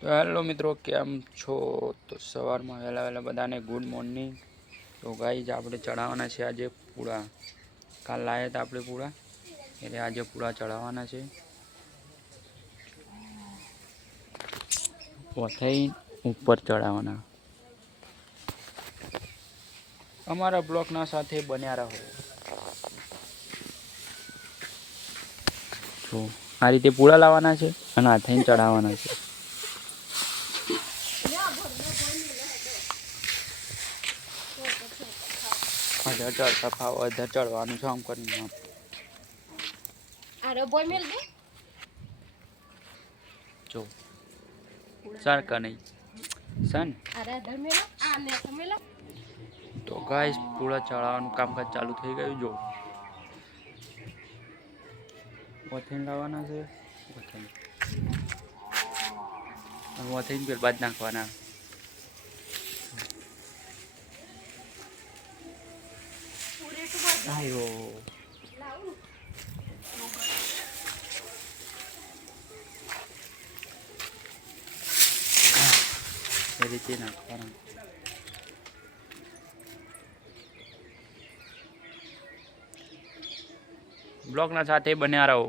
તો હેલો મિત્રો, કેમ છો? તો સવારમાં વહેલા વહેલા બધાને ગુડ મોર્નિંગ. તો ગાઈઝ આપણે ચડાવવાના છે આજે પૂળા. કાલ લાવ્યા હતા આપણે પૂળા, એટલે આજે પૂળા ચડાવવાના છે. વથઈ ઉપર ચડાવવાના. અમારા બ્લોકના સાથે બન્યા રહો. તો આ રીતે પૂળા લાવવાના છે અને આ થઈને ચડાવવાના છે. અધર ચડતા ફાવ અધર ચડવાનું છે આમ કરીને. જો સર કા નહીં સન. તો ગાઈસ પૂળા ચડાવવાનું કામકાજ ચાલુ થઈ ગયું. જો વથઈને લાવવાના છે, વથઈને પેલ બાદ નાખવાના. આયો એ રીતે નાખવાના. બ્લોગના સાથે બન્યા રહો.